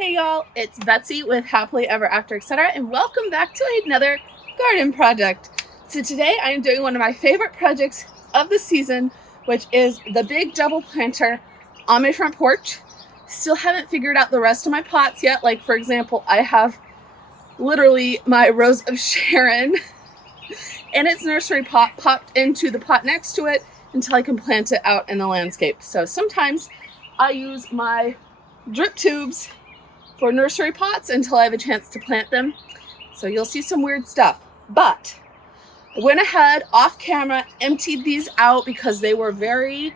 Hey y'all, it's Betsy with Happily Ever After Etc. and welcome back to another garden project. So today I am doing one of my favorite projects of the season, which is the big double planter on my front porch. Still haven't figured out the rest of my pots yet. Like for example, I have literally my Rose of Sharon in its nursery pot popped into the pot next to it until I can plant it out in the landscape. So sometimes I use my drip tubes for nursery pots until I have a chance to plant them. So you'll see some weird stuff. But I went ahead off camera, emptied these out because they were very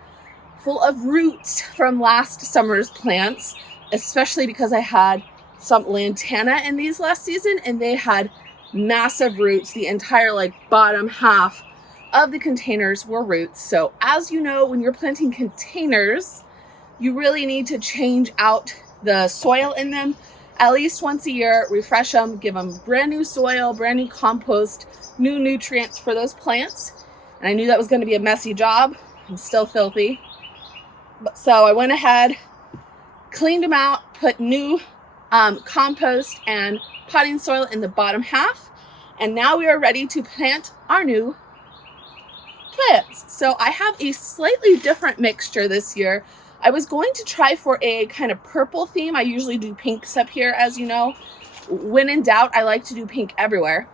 full of roots from last summer's plants, especially because I had some lantana in these last season and they had massive roots. The entire bottom half of the containers were roots. So as you know, when you're planting containers, you really need to change out the soil in them at least once a year, refresh them, give them brand new soil, brand new compost, new nutrients for those plants. And I knew that was going to be a messy job. I'm still filthy. So I went ahead, cleaned them out, put new compost and potting soil in the bottom half. And now we are ready to plant our new plants. So I have a slightly different mixture this year. I was going to try for a kind of purple theme. I usually do pinks up here, as you know. When in doubt, I like to do pink everywhere.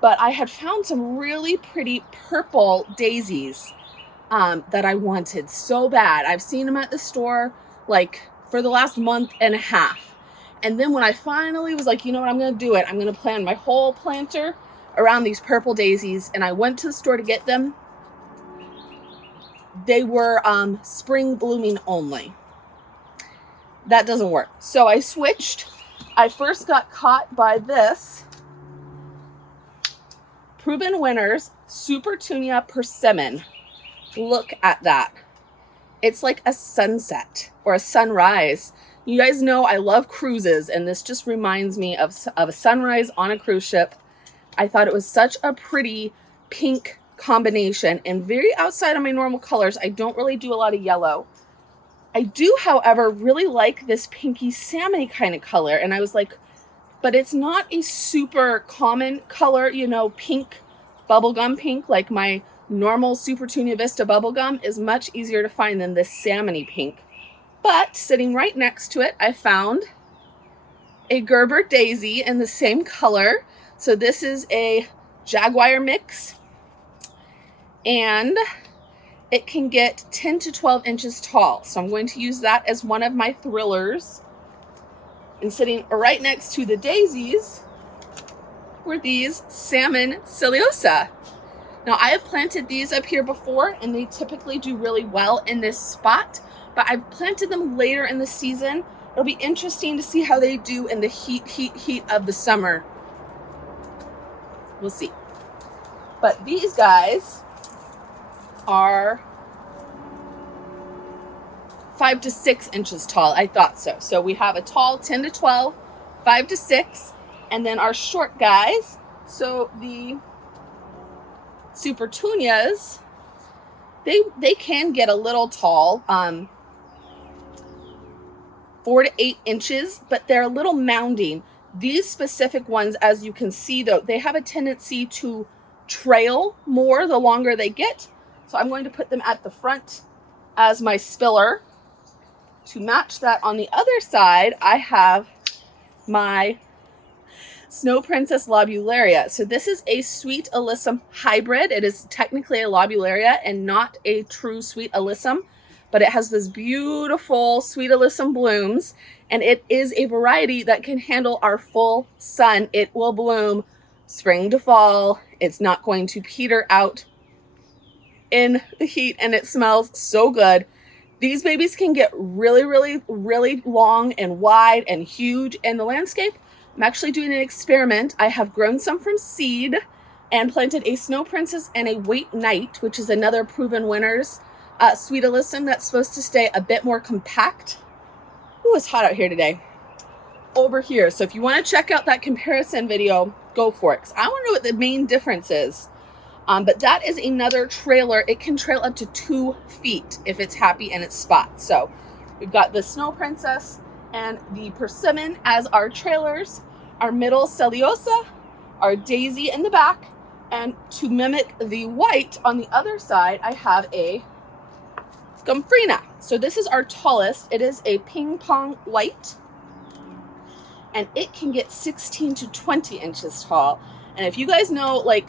But I had found some really pretty purple daisies that I wanted so bad. I've seen them at the store for the last month and a half. And then when I finally was like, you know what, I'm going to do it. I'm going to plan my whole planter around these purple daisies. And I went to the store to get them. They were spring blooming only. That doesn't work. So I switched. I first got caught by this Proven Winners Supertunia Persimmon. Look at that. It's like a sunset or a sunrise. You guys know I love cruises, and this just reminds me of a sunrise on a cruise ship. I thought it was such a pretty pink combination and very outside of my normal colors. I don't really do a lot of yellow. I do, however, really like this pinky salmon kind of color, and I was like, but it's not a super common color, you know, pink, bubblegum pink, like my normal Supertunia Vista bubblegum is much easier to find than this salmony pink. But sitting right next to it, I found a Gerber daisy in the same color. So this is a Jaguar mix, and it can get 10 to 12 inches tall. So I'm going to use that as one of my thrillers. And sitting right next to the daisies were these Salmon Celeosia. Now I have planted these up here before and they typically do really well in this spot, but I've planted them later in the season. It'll be interesting to see how they do in the heat of the summer. We'll see. But these guys are 5 to 6 inches tall. I thought so. So we have a tall 10 to 12, 5 to 6, and then our short guys. So the Supertunias, they can get a little tall, 4 to 8 inches, but they're a little mounding. These specific ones, as you can see though, they have a tendency to trail more the longer they get. So I'm going to put them at the front as my spiller. To match that, on the other side, I have my Snow Princess Lobularia. So this is a sweet Alyssum hybrid. It is technically a Lobularia and not a true sweet Alyssum, but it has this beautiful sweet Alyssum blooms, and it is a variety that can handle our full sun. It will bloom spring to fall. It's not going to peter out in the heat, and it smells so good. These babies can get really, really, really long and wide and huge in the landscape. I'm actually doing an experiment. I have grown some from seed and planted a Snow Princess and a Wait Night, which is another Proven Winners sweet Alyssum that's supposed to stay a bit more compact. Ooh, it's hot out here today. Over here. So if you want to check out that comparison video, go for it, because I want to know what the main difference is. But that is another trailer. It can trail up to 2 feet if it's happy in its spot. So we've got the Snow Princess and the Persimmon as our trailers, our middle Celeosia, our daisy in the back, and to mimic the white on the other side, I have a Gomphrena. So this is our tallest. It is a ping pong white, and it can get 16 to 20 inches tall. And if you guys know, like,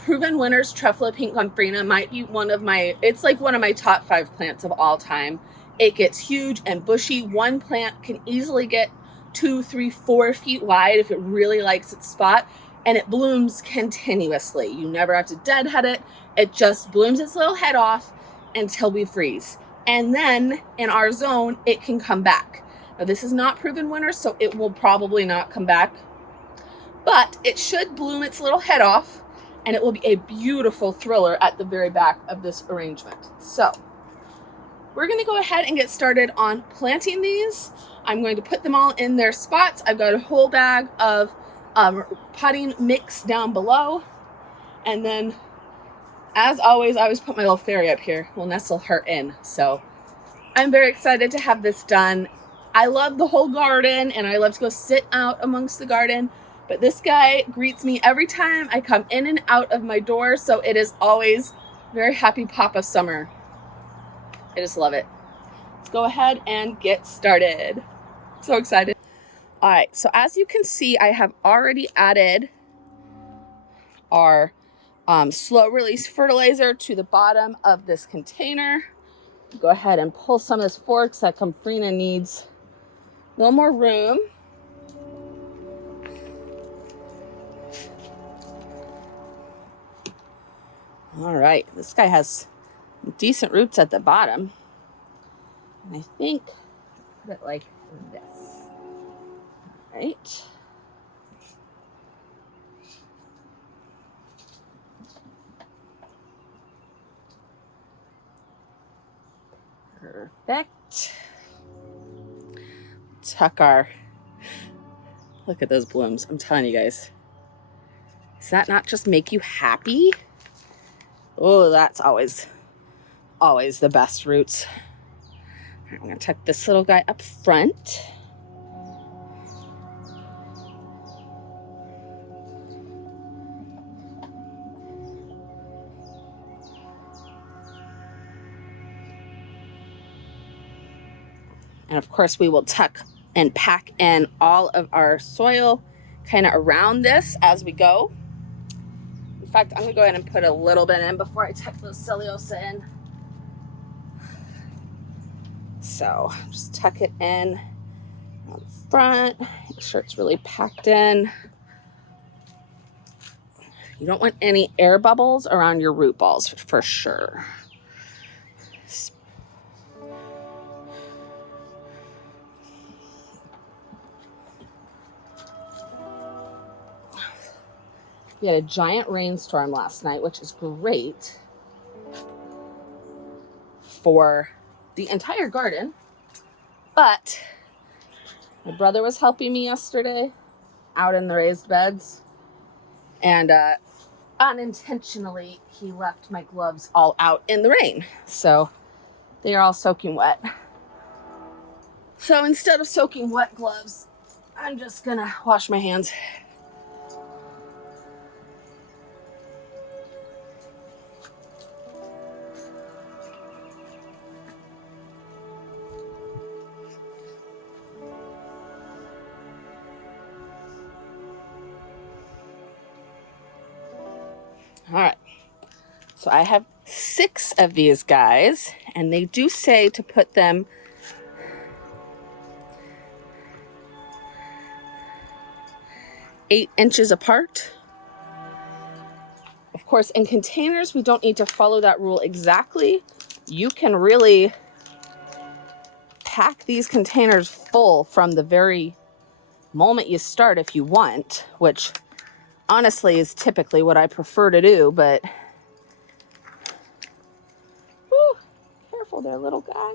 Proven Winners Truffula Pink Gomphrena might be it's like one of my top 5 plants of all time. It gets huge and bushy. One plant can easily get 2, 3, 4 feet wide if it really likes its spot, and it blooms continuously. You never have to deadhead it. It just blooms its little head off until we freeze. And then in our zone, it can come back. Now, this is not Proven Winners, so it will probably not come back, but it should bloom its little head off, and it will be a beautiful thriller at the very back of this arrangement. So we're going to go ahead and get started on planting these. I'm going to put them all in their spots. I've got a whole bag of potting mix down below. And then, as always, I always put my little fairy up here. We'll nestle her in. So I'm very excited to have this done. I love the whole garden, and I love to go sit out amongst the garden. But this guy greets me every time I come in and out of my door, so it is always very happy Papa summer. I just love it. Let's go ahead and get started. So excited. All right, so as you can see, I have already added our slow release fertilizer to the bottom of this container. Go ahead and pull some of this forward because that Gomphrena needs a little more room. All right, this guy has decent roots at the bottom. And I think put it like this. All right. Perfect. Tuck our, look at those blooms. I'm telling you guys. Does that not just make you happy? Oh, that's always the best roots. All right, I'm gonna tuck this little guy up front. And of course, we will tuck and pack in all of our soil kind of around this as we go. In fact, I'm gonna go ahead and put a little bit in before I tuck those Celeosia in. So just tuck it in on the front, make sure it's really packed in. You don't want any air bubbles around your root balls for sure. We had a giant rainstorm last night, which is great for the entire garden. But my brother was helping me yesterday out in the raised beds, and unintentionally he left my gloves all out in the rain. So they are all soaking wet. So instead of soaking wet gloves, I'm just gonna wash my hands. All right, so I have 6 of these guys, and they do say to put them eight inches apart. Of course, in containers, we don't need to follow that rule exactly. You can really pack these containers full from the very moment you start if you want, which honestly is typically what I prefer to do, but whew, careful there, little guy.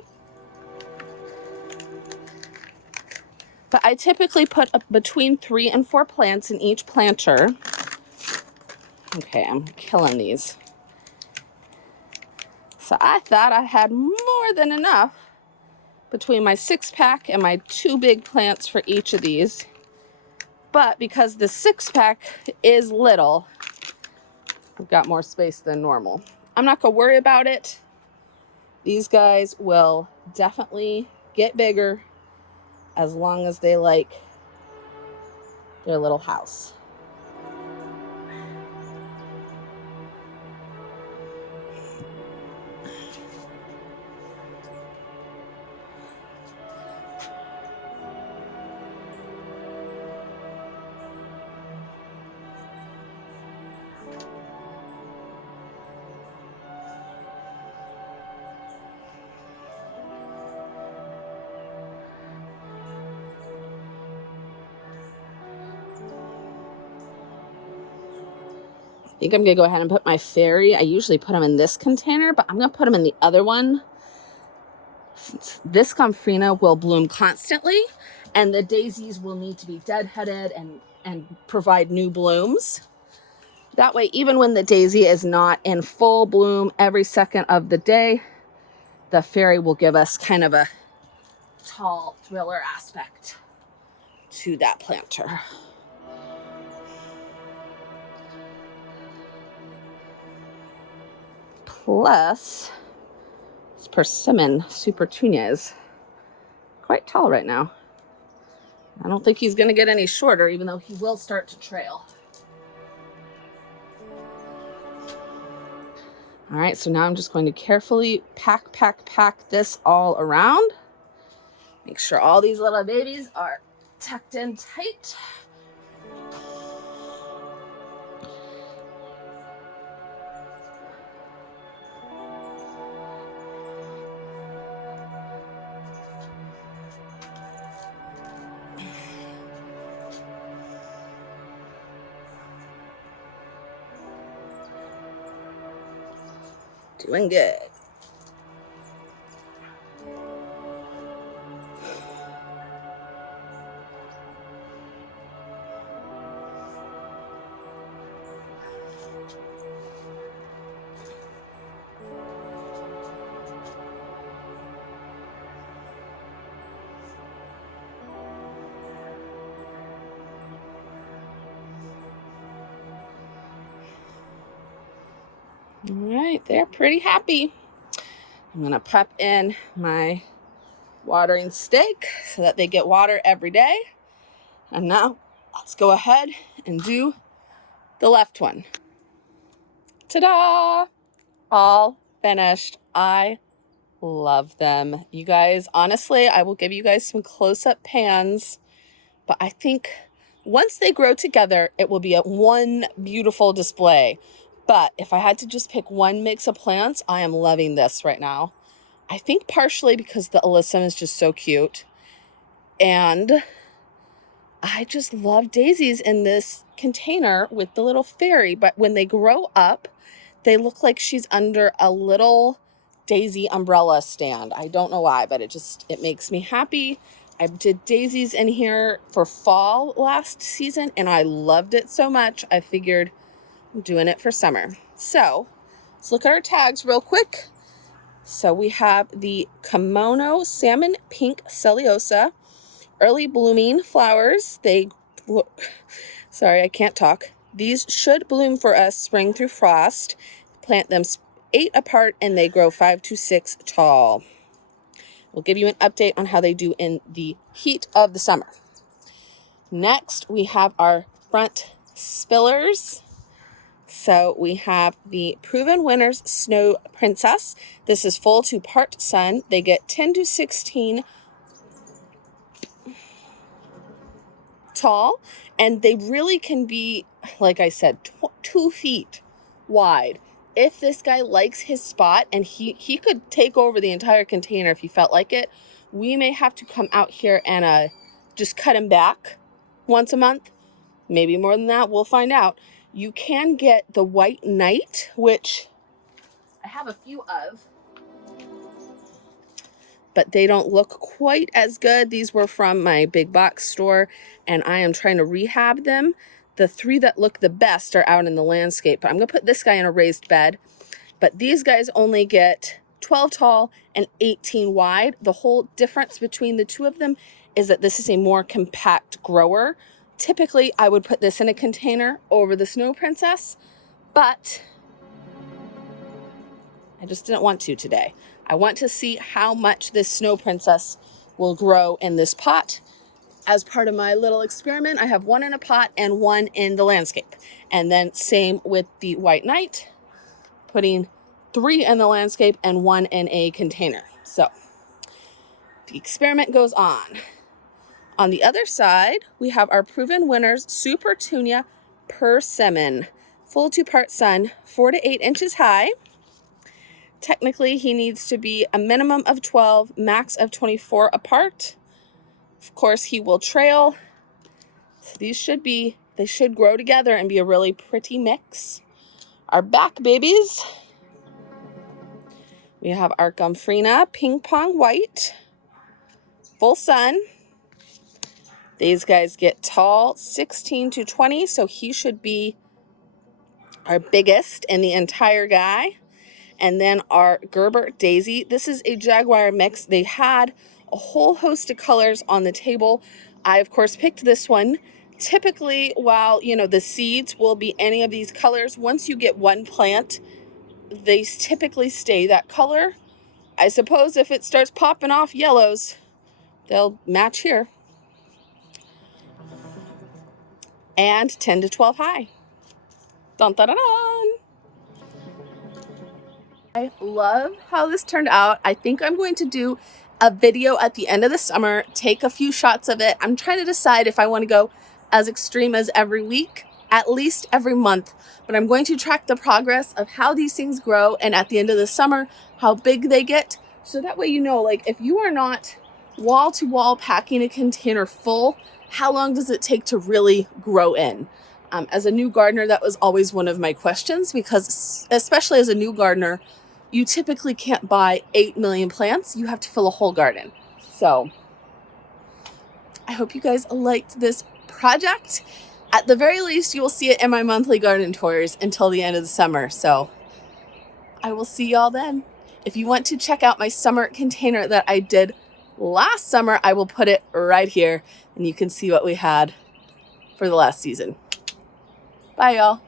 But I typically put between 3 and 4 plants in each planter. Okay, I'm killing these. So I thought I had more than enough between my 6-pack and my 2 big plants for each of these. But because the 6-pack is little, I've got more space than normal. I'm not gonna worry about it. These guys will definitely get bigger as long as they like their little house. I think I'm gonna go ahead and put my fairy. I usually put them in this container, but I'm gonna put them in the other one. Since this Gomphrena will bloom constantly, and the daisies will need to be deadheaded and provide new blooms. That way, even when the daisy is not in full bloom every second of the day, the fairy will give us kind of a tall thriller aspect to that planter. Plus, this Persimmon Supertunia is quite tall right now. I don't think he's going to get any shorter, even though he will start to trail. All right, so now I'm just going to carefully pack this all around. Make sure all these little babies are tucked in tight. Doing good. All right, they're pretty happy. I'm gonna prep in my watering stake so that they get water every day. And now let's go ahead and do the left one. Ta-da! All finished. I love them. You guys, honestly, I will give you guys some close-up pans, but I think once they grow together, it will be a one beautiful display. But if I had to just pick one mix of plants, I am loving this right now. I think partially because the Alyssum is just so cute. And I just love daisies in this container with the little fairy. But when they grow up, they look like she's under a little daisy umbrella stand. I don't know why, but it makes me happy. I did daisies in here for fall last season, and I loved it so much. I figured I'm doing it for summer. So let's look at our tags real quick. So we have the Kimono Salmon Celeosia, early blooming flowers. Sorry, I can't talk. These should bloom for us spring through frost. Plant them 8 apart and they grow 5 to 6 tall. We'll give you an update on how they do in the heat of the summer. Next, we have our front spillers. So we have the Proven Winners Snow Princess. This is full to part sun. They get 10 to 16 tall, and they really can be, like I said, 2 feet wide. If this guy likes his spot, and he could take over the entire container if he felt like it, we may have to come out here and just cut him back once a month. Maybe more than that, we'll find out. You can get the White Knight, which I have a few of, but they don't look quite as good. These were from my big box store, and I am trying to rehab them. The 3 that look the best are out in the landscape, but I'm gonna put this guy in a raised bed. But these guys only get 12 tall and 18 wide. The whole difference between the two of them is that this is a more compact grower. Typically, I would put this in a container over the Snow Princess, but I just didn't want to today. I want to see how much this Snow Princess will grow in this pot. As part of my little experiment, I have one in a pot and one in the landscape. And then same with the White Knight, putting 3 in the landscape and 1 in a container. So the experiment goes on. On the other side, we have our Proven Winners Supertunia Persimmon. Full 2-part sun, 4 to 8 inches high. Technically, he needs to be a minimum of 12, max of 24 apart. Of course, he will trail. So they should grow together and be a really pretty mix. Our back babies, we have our Gomphrena Ping Pong White, full sun. These guys get tall, 16 to 20, so he should be our biggest in the entire guy. And then our Decor Daisy. This is a Jaguar mix. They had a whole host of colors on the table. I, of course, picked this one. Typically, while, the seeds will be any of these colors, once you get one plant, they typically stay that color. I suppose if it starts popping off yellows, they'll match here. And 10 to 12 high. Dun, dun, dun, dun. I love how this turned out. I think I'm going to do a video at the end of the summer, take a few shots of it. I'm trying to decide if I want to go as extreme as every week, at least every month. But I'm going to track the progress of how these things grow, and at the end of the summer, how big they get. So that way, if you are not wall to wall packing a container full, how long does it take to really grow in? As a new gardener, that was always one of my questions, because especially as a new gardener, you typically can't buy 8 million plants. You have to fill a whole garden. So I hope you guys liked this project. At the very least, you will see it in my monthly garden tours until the end of the summer. So I will see y'all then. If you want to check out my summer container that I did last summer, I will put it right here, and you can see what we had for the last season. Bye, y'all.